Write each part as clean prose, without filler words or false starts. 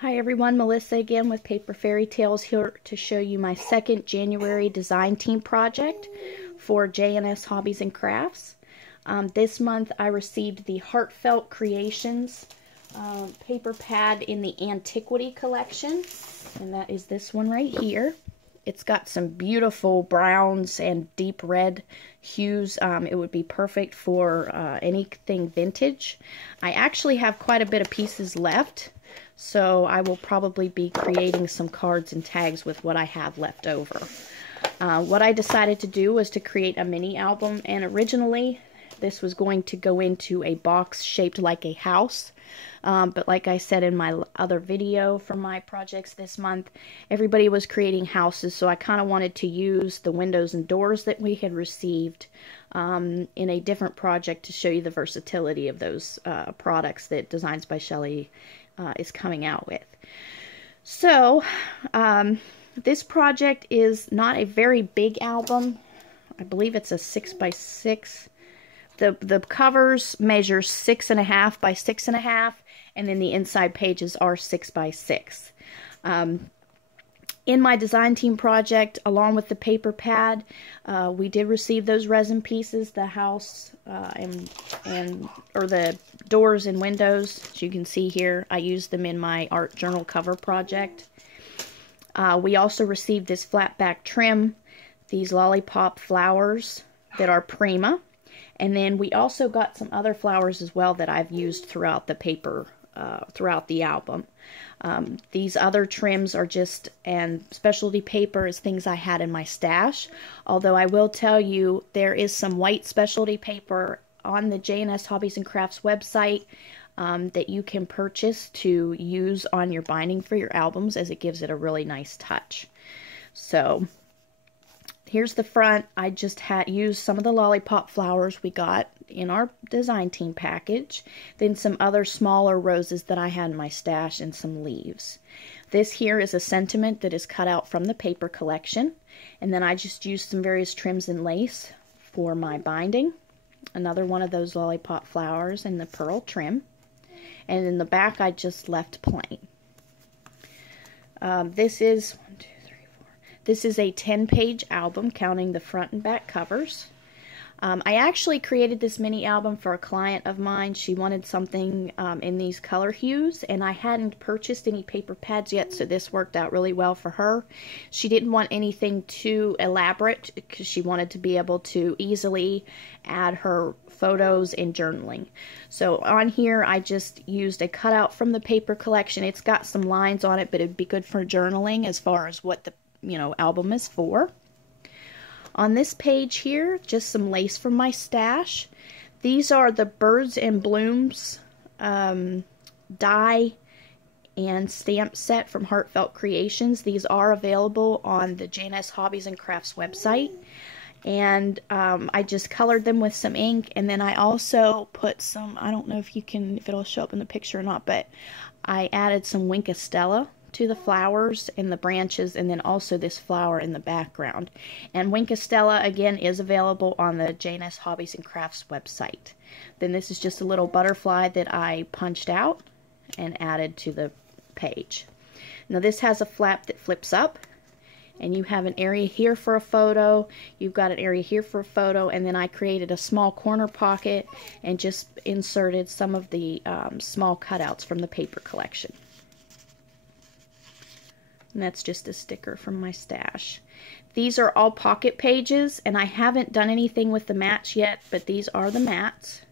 Hi everyone, Melissa again with Paper Fairy Tales, here to show you my second January design team project for J&S Hobbies and Crafts. This month I received the Heartfelt Creations paper pad in the Antiquity collection, and that is this one right here. It's got some beautiful browns and deep red hues. It would be perfect for anything vintage. I actually have quite a bit of pieces left, so I will probably be creating some cards and tags with what I have left over. What I decided to do was to create a mini album, and originally this was going to go into a box shaped like a house. But like I said in my other video for my projects this month, everybody was creating houses, so I kind of wanted to use the windows and doors that we had received in a different project to show you the versatility of those products that Designs by Shelley is coming out with. So this project is not a very big album. I believe it's a 6x6. The covers measure 6.5 by 6.5, and then the inside pages are 6x6. In my design team project, along with the paper pad, we did receive those resin pieces, the house or the doors and windows. As you can see here, I used them in my art journal cover project. We also received this flat back trim, these lollipop flowers that are Prima. And then we also got some other flowers as well that I've used throughout the paper, throughout the album. These other trims are just, and specialty paper is things I had in my stash. Although I will tell you, there is some white specialty paper on the J&S Hobbies and Crafts website that you can purchase to use on your binding for your albums, as it gives it a really nice touch. So here's the front. I just had used some of the lollipop flowers we got in our design team package, then some other smaller roses that I had in my stash, and some leaves. This here is a sentiment that is cut out from the paper collection, and then I just used some various trims and lace for my binding. Another one of those lollipop flowers and the pearl trim, and in the back I just left plain. This is a 10-page album, counting the front and back covers. I actually created this mini album for a client of mine. She wanted something in these color hues, and I hadn't purchased any paper pads yet, so this worked out really well for her. She didn't want anything too elaborate because she wanted to be able to easily add her photos and journaling. So on here I just used a cutout from the paper collection. It's got some lines on it, but it'd be good for journaling as far as what the album is for. On this page here, just some lace from my stash. These are the Birds and Blooms die and stamp set from Heartfelt Creations. These are available on the J&S Hobbies and Crafts website. And I just colored them with some ink, and then I also put some, I don't know if it'll show up in the picture or not, but I added some Winkostella to the flowers and the branches, and then also this flower in the background. And Winkostella again is available on the J&S Hobbies and Crafts website. Then this is just a little butterfly that I punched out and added to the page. Now this has a flap that flips up, and you have an area here for a photo, you've got an area here for a photo, and then I created a small corner pocket and just inserted some of the small cutouts from the paper collection. And that's just a sticker from my stash. These are all pocket pages, and I haven't done anything with the mats yet, but these are the mats.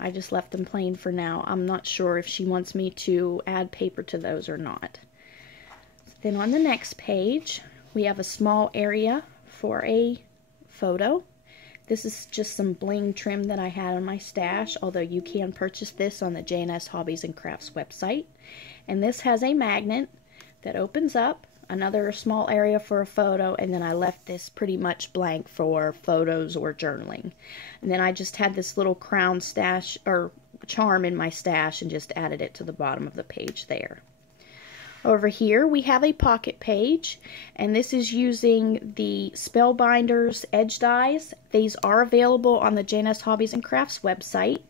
I just left them plain for now. I'm not sure if she wants me to add paper to those or not. Then on the next page, we have a small area for a photo. This is just some bling trim that I had on my stash, although you can purchase this on the J&S Hobbies and Crafts website. And this has a magnet that opens up, another small area for a photo, and then I left this pretty much blank for photos or journaling. And then I just had this little crown stash or charm in my stash and just added it to the bottom of the page there. Over here we have a pocket page, and this is using the Spellbinders edge dies. These are available on the J&S Hobbies and Crafts website.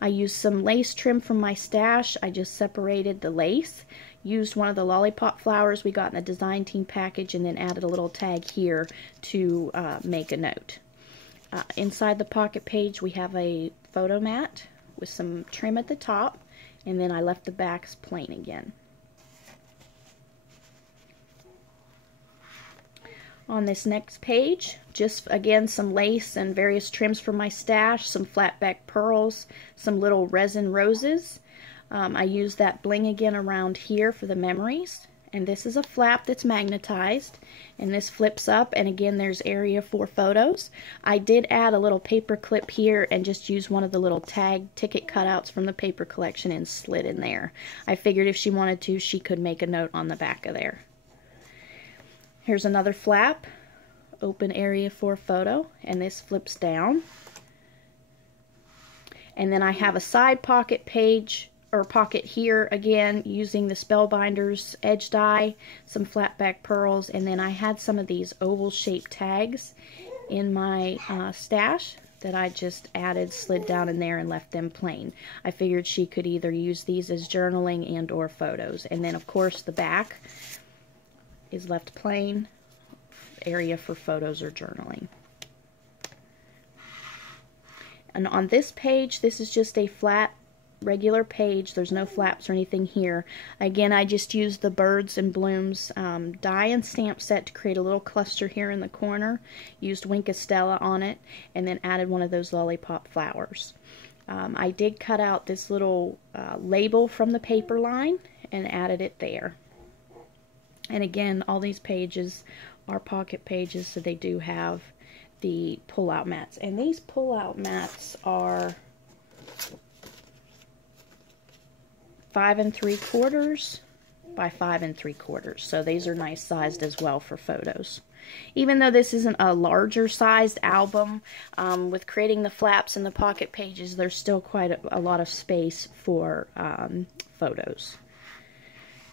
I used some lace trim from my stash. I just separated the lace, used one of the lollipop flowers we got in the design team package, and then added a little tag here to make a note. Inside the pocket page we have a photo mat with some trim at the top, and then I left the backs plain again. On this next page, just again some lace and various trims from my stash, some flat back pearls, some little resin roses. I used that bling again around here for the memories. And this is a flap that's magnetized, and this flips up, and again there's area for photos. I did add a little paper clip here and just use one of the little tag ticket cutouts from the paper collection and slid in there. I figured if she wanted to, she could make a note on the back of there. Here's another flap, open area for photo, and this flips down. And then I have a side pocket page or pocket here again using the Spellbinders edge die, some flat back pearls, and then I had some of these oval shaped tags in my stash that I just added, slid down in there, and left them plain. I figured she could either use these as journaling and or photos. And then of course the back is left plain, area for photos or journaling. And on this page, this is just a flat regular page. There's no flaps or anything here. Again, I just used the birds and blooms die and stamp set to create a little cluster here in the corner. Used Wink Estella on it, and then added one of those lollipop flowers. I did cut out this little label from the paper line and added it there. And again, all these pages are pocket pages, so they do have the pull-out mats. And these pull-out mats are 5 3/4 by 5 3/4, so these are nice sized as well for photos. Even though this isn't a larger sized album, with creating the flaps and the pocket pages, there's still quite a lot of space for photos.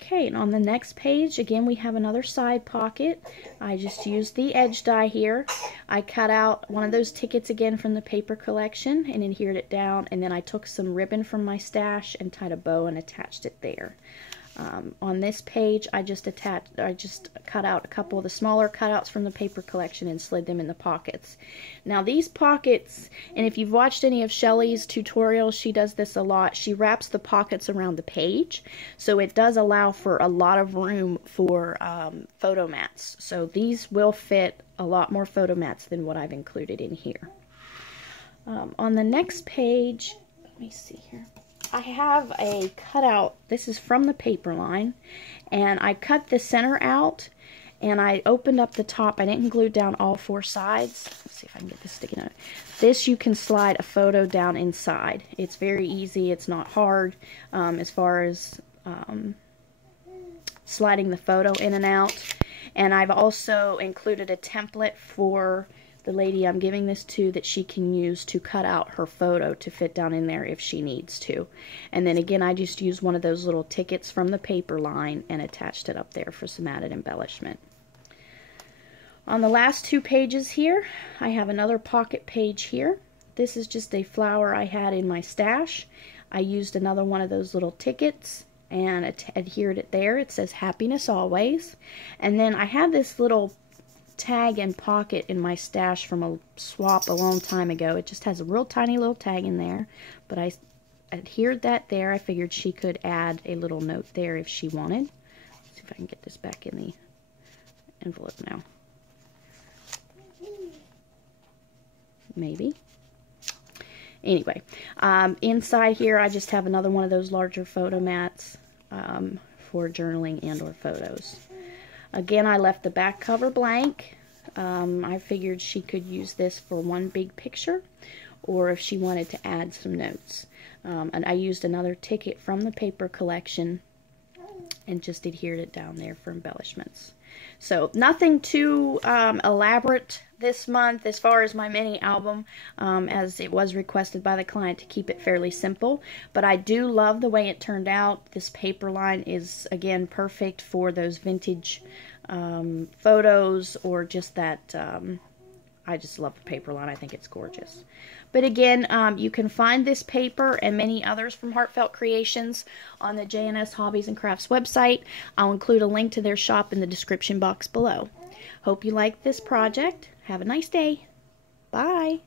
Okay, and on the next page, again, we have another side pocket. I just used the edge die here. I cut out one of those tickets again from the paper collection and adhered it down, and then I took some ribbon from my stash and tied a bow and attached it there. On this page, I just cut out a couple of the smaller cutouts from the paper collection and slid them in the pockets. Now these pockets, and if you've watched any of Shelly's tutorials, she does this a lot. She wraps the pockets around the page, so it does allow for a lot of room for photo mats. So these will fit a lot more photo mats than what I've included in here. On the next page, let me see here. I have a cutout. This is from the paper line, and I cut the center out and I opened up the top. I didn't glue down all 4 sides. Let's see if I can get this sticking out. This you can slide a photo down inside. It's very easy. It's not hard as far as sliding the photo in and out. And I've also included a template for the lady I'm giving this to that she can use to cut out her photo to fit down in there if she needs to. And then again, I just used one of those little tickets from the paper line and attached it up there for some added embellishment. On the last 2 pages here, I have another pocket page here. This is just a flower I had in my stash. I used another one of those little tickets and adhered it there. It says happiness always. And then I had this little tag and pocket in my stash from a swap a long time ago. It just has a real tiny little tag in there, but I adhered that there. I figured she could add a little note there if she wanted. Let's see if I can get this back in the envelope now. Maybe. Anyway, inside here I just have another one of those larger photo mats for journaling and or photos. Again, I left the back cover blank. I figured she could use this for one big picture, or if she wanted to add some notes. And I used another ticket from the paper collection and just adhered it down there for embellishments. So nothing too elaborate this month as far as my mini album, as it was requested by the client to keep it fairly simple. But I do love the way it turned out. This paper line is, again, perfect for those vintage photos, or just that I just love the paper line. I think it's gorgeous. But again, you can find this paper and many others from Heartfelt Creations on the J&S Hobbies and Crafts website. I'll include a link to their shop in the description box below. Hope you like this project. Have a nice day. Bye.